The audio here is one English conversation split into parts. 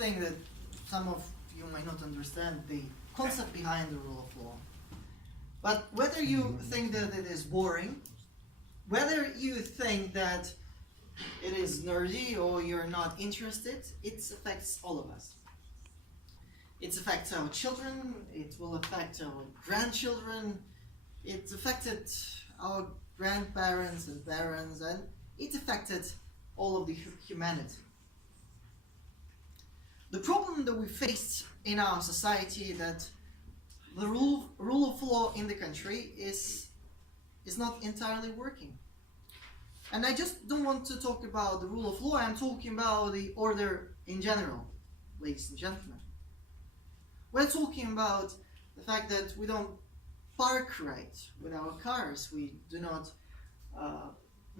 thing that some of you might not understand, the concept behind the rule of law. But whether you think that it is boring, whether you think that it is nerdy or you're not interested, it affects all of us. It affects our children, it will affect our grandchildren, it affected our grandparents and parents, and it affected all of the humanity. The problem that we face in our society that the rule of law in the country is not entirely working. And I just don't want to talk about the rule of law, I'm talking about the order in general, ladies and gentlemen. We're talking about the fact that we don't park right with our cars. We do not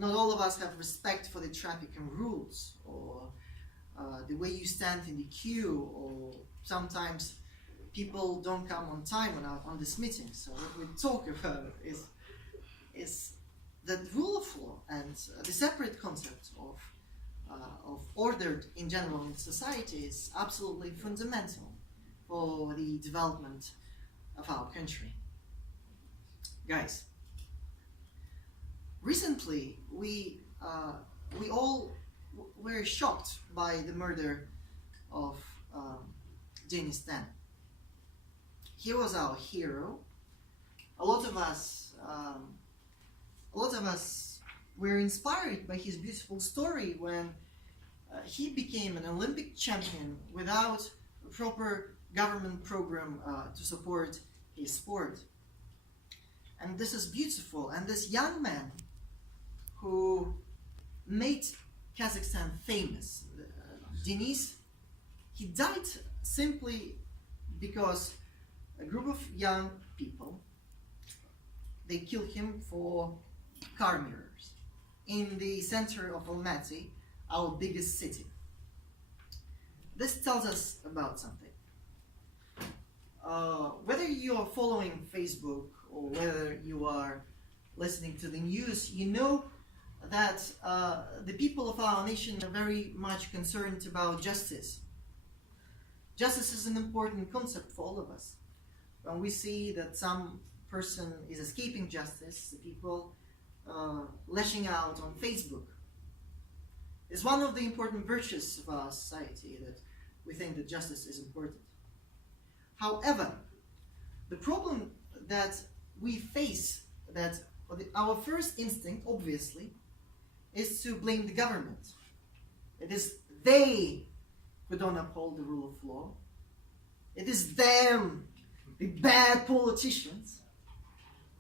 all of us have respect for the traffic and rules, or the way you stand in the queue, or sometimes people don't come on time on this meeting. So what we talk about is the rule of law and the separate concept of order in general in society is absolutely fundamental for the development of our country. Guys, recently we all were shocked by the murder of Daniyal. He was our hero. A lot of us were inspired by his beautiful story when he became an Olympic champion without a proper government program to support his sport. And this is beautiful. And this young man who made Kazakhstan famous, Denis, he died simply because a group of young people, they killed him for car mirrors in the center of Almaty, our biggest city. This tells us about something. Whether you are following Facebook or whether you are listening to the news, you know that the people of our nation are very much concerned about justice. Justice is an important concept for all of us. When we see that some person is escaping justice, the people lashing out on Facebook is one of the important virtues of our society, that we think that justice is important. However, the problem that we face, that our first instinct, obviously, is to blame the government. It is they who don't uphold the rule of law. It is them, the bad politicians,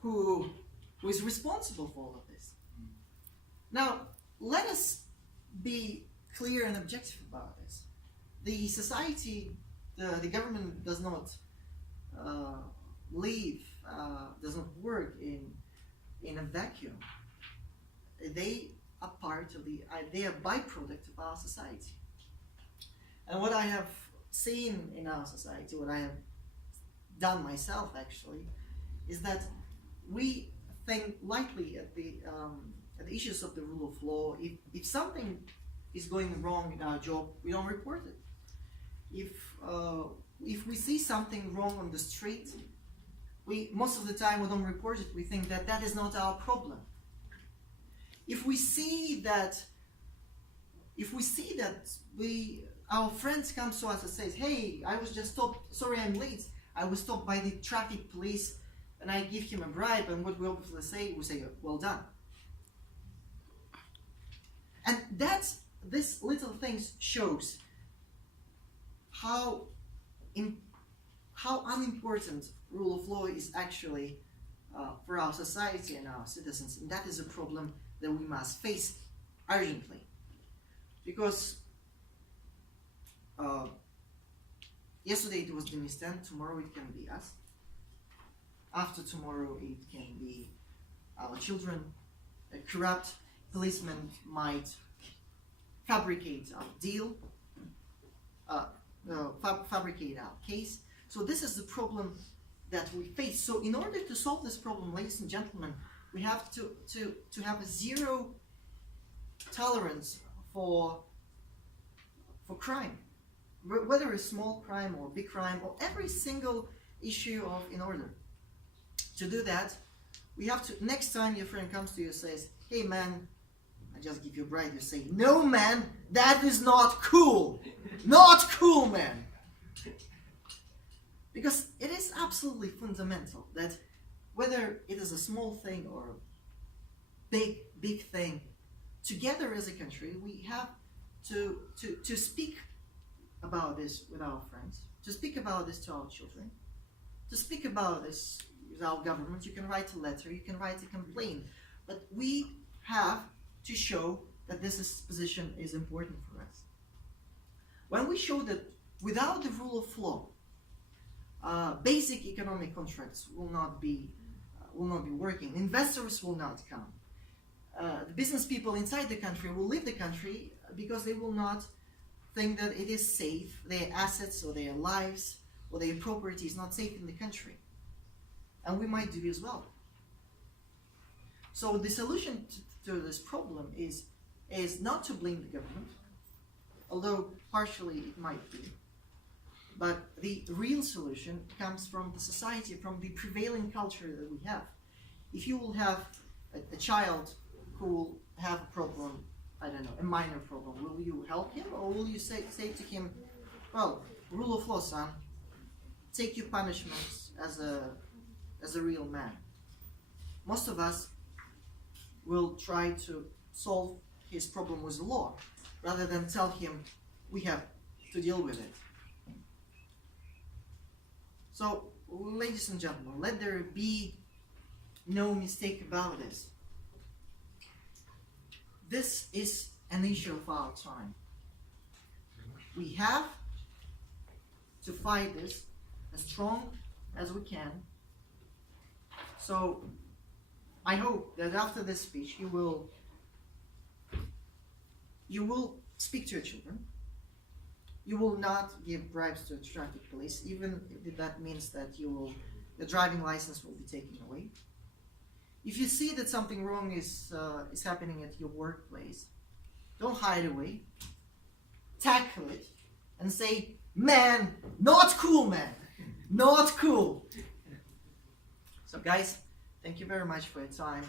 who is responsible for all of this. Now, let us be clear and objective about this. The society, the government does not does not work in a vacuum. They are part of they are byproduct of our society. And what I have seen in our society, what I have done myself actually, is that we think lightly at the issues of the rule of law. If something is going wrong in our job, we don't report it. If we see something wrong on the street, most of the time we don't report it. We think that that is not our problem. If we see that our friends come to us and says, "Hey, I was just stopped. Sorry, I'm late. I was stopped by the traffic police," and I give him a bribe, and what we obviously say, we say, "Well done." And this little things shows how unimportant rule of law is actually for our society and our citizens, and that is a problem that we must face urgently. Because yesterday it was Daniyal, tomorrow it can be us, after tomorrow it can be our children. A corrupt policeman might fabricate our deal, fabricate our case. So this is the problem that we face. So in order to solve this problem, ladies and gentlemen, we have to have a zero tolerance for crime. whether a small crime or big crime or every single issue of in order. To do that, we have to, next time your friend comes to you and says, hey man, I just give you a bribe, you say, no man, that is not cool. Not cool, man. Because it is absolutely fundamental that whether it is a small thing or a big thing, together as a country, we have to speak about this with our friends, to speak about this to our children, to speak about this with our government. You can write a letter, you can write a complaint, but we have to show that this position is important for us. When we show that without the rule of law, basic economic contracts will not be working, investors will not come, the business people inside the country will leave the country because they will not think that it is safe, their assets or their lives or their property is not safe in the country. And we might do as well. So the solution to this problem is not to blame the government, although partially it might be. But the real solution comes from the society, from the prevailing culture that we have. If you will have a child who will have a problem, I don't know, a minor problem, will you help him or will you say to him, well, rule of law, son, take your punishments as a real man? Most of us will try to solve his problem with the law rather than tell him we have to deal with it. So, ladies and gentlemen, let there be no mistake about this. This is an issue of our time. We have to fight this as strong as we can. So, I hope that after this speech you will speak to your children. You will not give bribes to traffic police, even if that means that your driving license will be taken away. If you see that something wrong is happening at your workplace, don't hide away. Tackle it and say, man, not cool, man, not cool. So guys, thank you very much for your time.